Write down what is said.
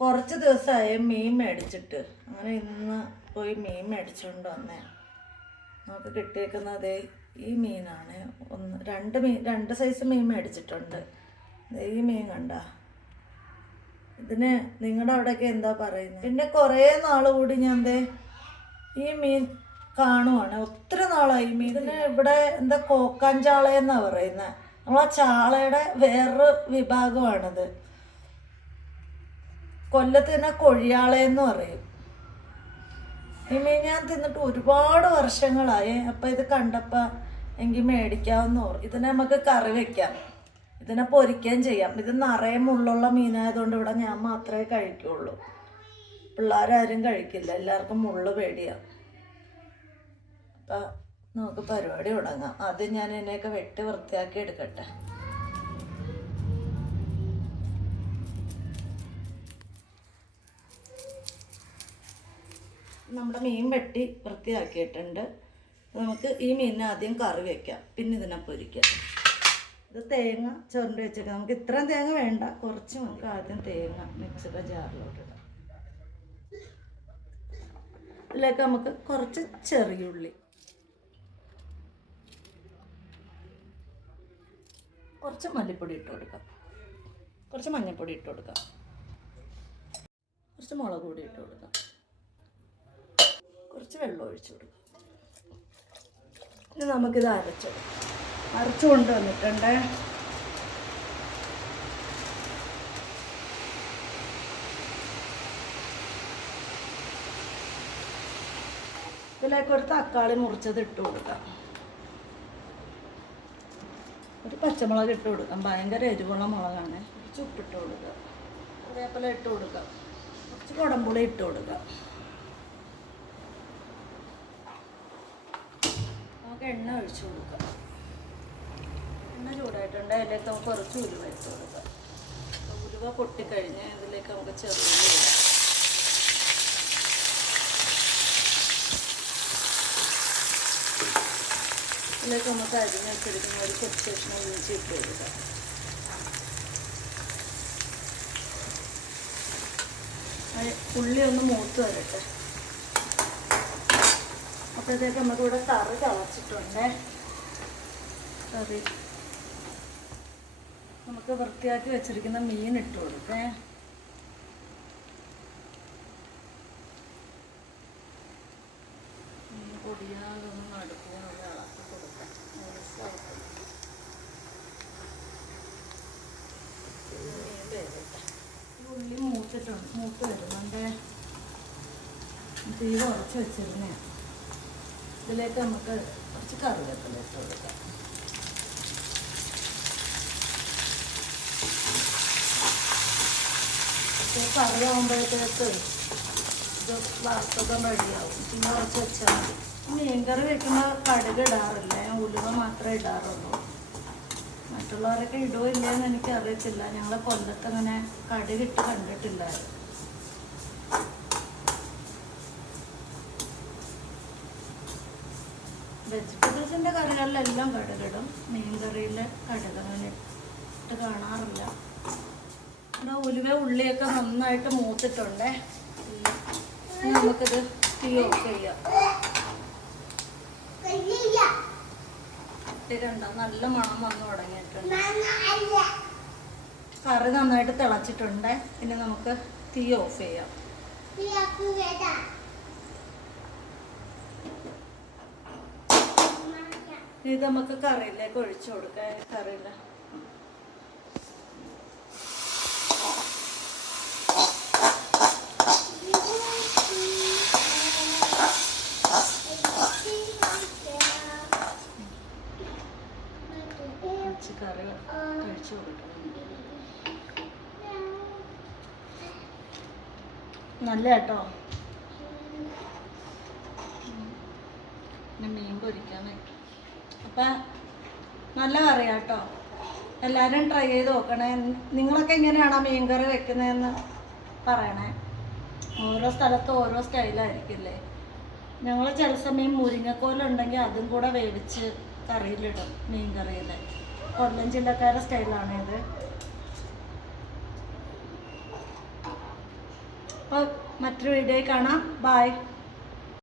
കുറച്ച് ദിവസമായി മീൻ മേടിച്ചിട്ട്. അങ്ങനെ ഇന്ന് പോയി മീൻ മേടിച്ചുകൊണ്ട് വന്നേ. നമുക്ക് കിട്ടിയേക്കുന്നത് ഈ മീനാണ്. രണ്ട് സൈസ് മീൻ മേടിച്ചിട്ടുണ്ട്. ഈ മീൻ കണ്ട. ഇതിന് നിങ്ങളുടെ അവിടെയൊക്കെ എന്താ പറയുന്നത്? പിന്നെ കുറേ നാൾ കൂടി ഞാൻ ഈ മീൻ കാണുവാണ്. ഒത്തിരി നാളായി മീൻ. ഇതിന് ഇവിടെ എന്താ കോക്കാഞ്ചാളയെന്നാണ് പറയുന്നത്. നമ്മളാ ചാളയുടെ വേറൊരു വിഭാഗമാണിത്. കൊല്ലത്ത് തന്നെ കൊഴിയാളയെന്ന് പറയും. ഈ മീൻ ഞാൻ തിന്നിട്ട് ഒരുപാട് വർഷങ്ങളായി. അപ്പം ഇത് കണ്ടപ്പോൾ എനിക്ക് മേടിക്കാമെന്ന് പറഞ്ഞു. ഇതിനെ നമുക്ക് കറി വയ്ക്കാം, ഇതിനെ പൊരിക്കുകയും ചെയ്യാം. ഇത് നിറയെ മുള്ളുള്ള മീനായതുകൊണ്ട് ഇവിടെ ഞാൻ മാത്രമേ കഴിക്കുള്ളൂ. പിള്ളേരാരും കഴിക്കില്ല, എല്ലാവർക്കും മുള്ള് പേടിയാണ്. അപ്പം നമുക്ക് പരിപാടി തുടങ്ങാം. ആദ്യം ഞാൻ ഇതിനെയൊക്കെ വെട്ടി വൃത്തിയാക്കി എടുക്കട്ടെ. നമ്മുടെ മീൻ വെട്ടി വൃത്തിയാക്കിയിട്ടുണ്ട്. നമുക്ക് ഈ മീനിനെ ആദ്യം കറി വയ്ക്കാം, പിന്നെ ഇതിനെ പൊരിക്കാം. ഇത് തേങ്ങ ചുരണ്ടി വെച്ചിട്ട് നമുക്ക് ഇത്രയും തേങ്ങ വേണ്ട, കുറച്ച് നമുക്ക് ആദ്യം തേങ്ങ മിക്സിയുടെ ജാറിലോട്ട് ഇടാം. ഇതിലേക്ക് നമുക്ക് കുറച്ച് ചെറിയുള്ളി, കുറച്ച് മല്ലിപ്പൊടി ഇട്ട് കൊടുക്കാം, കുറച്ച് മഞ്ഞൾപ്പൊടി ഇട്ട് കൊടുക്കാം, കുറച്ച് മുളക് പൊടി ഇട്ട് കൊടുക്കാം, കുറച്ച് വെള്ളം ഒഴിച്ചു കൊടുക്കാം. ഇനി നമുക്കിത് അരച്ചു കൊണ്ടുവന്നിട്ടുണ്ട്. ഇതിലേക്ക് ഒരു തക്കാളി മുറിച്ചത് ഇട്ട് കൊടുക്കാം, ഒരു പച്ചമുളക് ഇട്ട് കൊടുക്കാം. ഭയങ്കര എരിവുള്ള മുളകാണ്. കുറച്ച് ഉപ്പിട്ട് കൊടുക്കാം, കറിവേപ്പില ഇട്ട് കൊടുക്കാം, കുറച്ച് കുടംപുളി ഇട്ട് കൊടുക്കാം. നമുക്ക് എണ്ണ ഒഴിച്ചു കൊടുക്കാം. എണ്ണ ചൂടായിട്ടുണ്ട്. അതിലേക്ക് നമുക്ക് കുറച്ച് ഉലുവ ഇട്ട് കൊടുക്കാം. ഉലുവ പൊട്ടിക്കഴിഞ്ഞ് ഇതിലേക്ക് നമുക്ക് ചെറുള്ളി ഇടാം. ഇതിലേക്ക് നമുക്ക് അരിഞ്ഞ് വെച്ചെടുക്കുന്ന ഒരു കുറച്ച് കഷ്ണം ഇഞ്ചി ഇട്ട് കൊടുക്കാം. ഉള്ളി ഒന്ന് മൂത്ത് വരട്ടെ. അപ്പോഴത്തേക്ക് നമുക്കിവിടെ കറി തിളച്ചിട്ടുണ്ട്. കറി നമുക്ക് വൃത്തിയാക്കി വെച്ചിരിക്കുന്ന മീൻ ഇട്ട് കൊടുക്കേ. മീൻ പൊടിയാതൊന്നും നടുക്കുക, ഇളക്കി കൊടുക്കാം. ഉള്ളി മൂത്ത് വരുന്നുണ്ട്. തീ കുറച്ച് വെച്ചിരുന്നേ. ഇതിലേക്ക് നമുക്ക് കുറച്ച് കറിവേപ്പില ഇട്ട് കൊടുക്കാം. കറി ആകുമ്പോഴത്തേക്ക് ഇത് വറുത്തതും റെഡിയാവും. പിന്നെ കുറച്ച് വെച്ചാൽ മതി. മീൻകറി വെക്കുമ്പോൾ കടുക് ഇടാറില്ല, ഞാൻ ഉലുവ മാത്രമേ ഇടാറുള്ളൂ. മറ്റുള്ളവരൊക്കെ ഇടുമോ ഇല്ലയെന്ന് എനിക്കറിയത്തില്ല. ഞങ്ങൾ കൊല്ലത്ത് അങ്ങനെ കടുകിട്ട് കണ്ടിട്ടില്ലായിരുന്നു. വെജിറ്റബിൾസിൻ്റെ കറികളിലെല്ലാം കടുകിടും. മീൻ കറിയിൽ കടുക് അങ്ങനെ ഇട്ട് കാണാറില്ല. ഇവിടെ ഉലുവ ഉള്ളിയൊക്കെ നന്നായിട്ട് മൂത്തിട്ടുണ്ട്. നമുക്കിത് തീ ഓഫ് ചെയ്യാം. കണ്ടോ, നല്ല മണം വന്നു തുടങ്ങിയിട്ടുണ്ട്. കറി നന്നായിട്ട് തിളച്ചിട്ടുണ്ട്. പിന്നെ നമുക്ക് തീ ഓഫ് ചെയ്യാം. ഇത് നമുക്ക് കറിയിലേക്ക് ഒഴിച്ചു കൊടുക്കാം. കറിയില്ല കറി ഒഴിച്ചു കൊടുക്കണം. നല്ല കേട്ടോ. പിന്നെ മീൻ പൊരിക്കാൻ വയ്ക്കും. അപ്പം നല്ല കറിയാട്ടോ. എല്ലാവരും ട്രൈ ചെയ്ത് നോക്കണേ. നിങ്ങളൊക്കെ എങ്ങനെയാണോ മീൻ കറി വെക്കുന്നതെന്ന് പറയണേ. ഓരോ സ്ഥലത്തും ഓരോ സ്റ്റൈലായിരിക്കില്ലേ. ഞങ്ങൾ ചില സമയം മുരിങ്ങക്കോലുണ്ടെങ്കിൽ അതും കൂടെ വേവിച്ച് കറിയിലിടും. മീൻ കറിയിൽ കൊല്ലം ജില്ലക്കാരുടെ സ്റ്റൈലാണിത്. അപ്പോൾ മറ്റൊരു വീഡിയോയിൽ കാണാം. ബൈ.